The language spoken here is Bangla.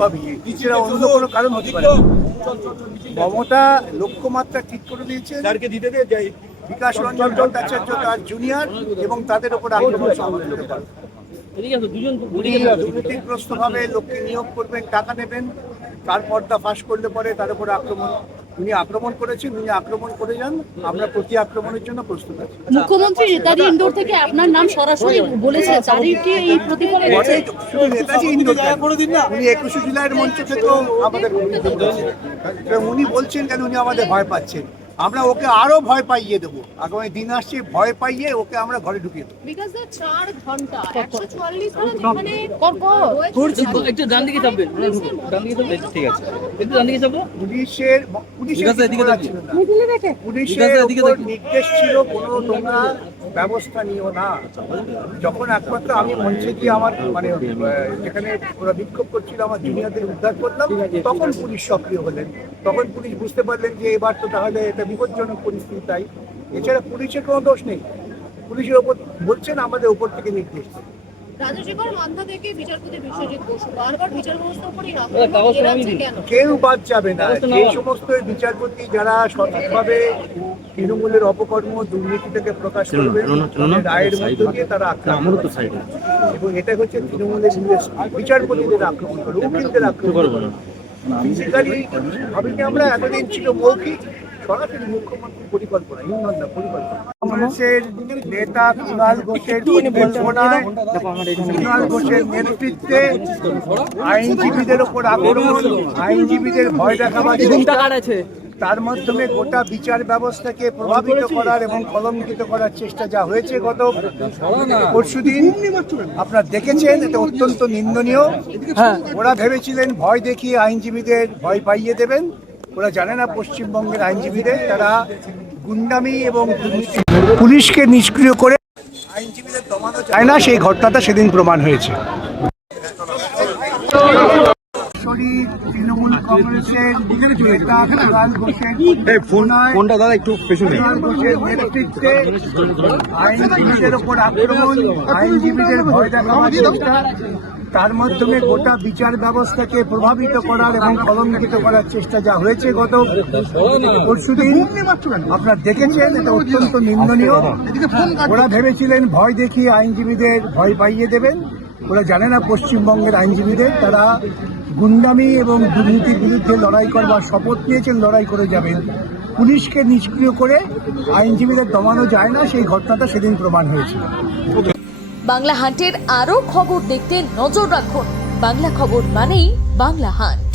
ভাবি, এছাড়া অন্য কোনো কারণ হতে পারে। মমতা লক্ষ্যমাত্রা ঠিক করে দিয়েছে, বিকাশ রঞ্জন ভট্টাচার্য তার জুনিয়র এবং তাদের উপর আক্রমণ সংঘটিত করে। দুর্নীতিগ্রস্তভাবে লোককে নিয়োগ করবেন, টাকা নেবেন, তার পর্দা ফাঁস করলে পরে তার উপর আক্রমণ। উনি আক্রমণ করেছেন, উনি আক্রমণ করে যান, আমরা প্রতি আক্রমণের জন্য প্রস্তুত আছি। মুখ্যমন্ত্রী নেতাজি ইন্ডোর থেকে আপনার নাম সরাসরি বলেছে, চারিটি এই প্রতিফলন শুধু নেতাজি ইন্ডোর উনি 21শে জুলাইয়ের মঞ্চ থেকেও আমাদের উনি বলছেন কেন উনি আমাদের ভয় পাচ্ছেন। আমরা ওকে আরো ভয় পাইয়ে দেবো, আগামী দিন আসছে, ভয় পাইয়ে ওকে আমরা ঘরে ঢুকিয়ে দেবো। পুলিশের নির্দেশ ছিল কোনো তোমরা ব্যবস্থা নিও না। যখন একমাত্র আমি মঞ্চে গিয়ে আমার যেখানে ওরা বিক্ষোভ করছিল আমার জুনিয়রদের উদ্ধার করলাম, তখন পুলিশ সক্রিয় হলেন। তখন পুলিশ বুঝতে পারলেন যে এবার তো তাহলে এটা বিপজ্জনক পরিস্থিতি। তাই এছাড়া পুলিশের কোনো দোষ নেই, পুলিশের ওপর বলছেন আমাদের উপর থেকে নির্দেশ। কেউ বাদ যাবে না। যে সমস্ত বিচারপতি যারা সঠিকভাবে তৃণমূলের অপকর্ম দুর্নীতি থেকে প্রকাশ করবে রায়ের মধ্য দিয়ে তারা আক্রমণ, এবং এটা হচ্ছে তৃণমূলের বিচারপতিদের আক্রমণ করে, উকিলদের আক্রমণ করে। ভাবিনি আমরা এতদিন ছিল মৌখিক, সরাসরি মুখ্যমন্ত্রীর পরিকল্পনা, ইন্ধন পরিকল্পনা। কংগ্রেসের নেতা কুণাল ঘোষের নেতৃত্বে আইনজীবীদের ওপর আক্রমণ, আইনজীবীদের ভয় দেখাবার চেষ্টা, তার মাধ্যমে গোটা বিচার ব্যবস্থাকে প্রভাবিত করার এবং কলঙ্কিত করার চেষ্টা যা হয়েছে গত পরশুদিন আপনারা দেখেছেন, এটা অত্যন্ত নিন্দনীয়। ওরা ভেবেছিলেন ভয় দেখিয়ে আইনজীবীদের ভয় পাইয়ে দেবেন। ওরা জানে না পশ্চিমবঙ্গের আইনজীবীদের তারা গুন্ডামি এবং দুর্নীতি, পুলিশকে নিষ্ক্রিয় করে আইনজীবীদের দমানো যায় না, সেই ঘটনাটা সেদিন প্রমাণ হয়েছে। তৃণমূল কংগ্রেসের নেতা কুণাল ঘোষের নেতৃত্বে আইনজীবীদের ওপর আক্রমণ, আইনজীবীদের ভয় দেখাবার চেষ্টা, তার মাধ্যমে গোটা বিচার ব্যবস্থাকে প্রভাবিত করার এবং কলঙ্কিত করার চেষ্টা যা হয়েছে গত পরশুদিন আপনারা দেখেছেন, এটা অত্যন্ত নিন্দনীয়। ওরা ভেবেছিলেন ভয় দেখিয়ে আইনজীবীদের ভয় পাইয়ে দেবেন। ওরা জানে না পশ্চিমবঙ্গের আইনজীবীদের তারা গুন্ডামি এবং দুর্নীতির বিরুদ্ধে লড়াই করবার শপথ নিয়েছেন, লড়াই করে যাবেন। পুলিশকে নিষ্ক্রিয় করে আইনজীবীদের দমানো যায় না, সেই ঘটনাটা সেদিন প্রমাণ হয়েছে। বাংলা হান্টের আরও খবর দেখতে নজর রাখুন। বাংলা খবর মানেই বাংলা হান্ট।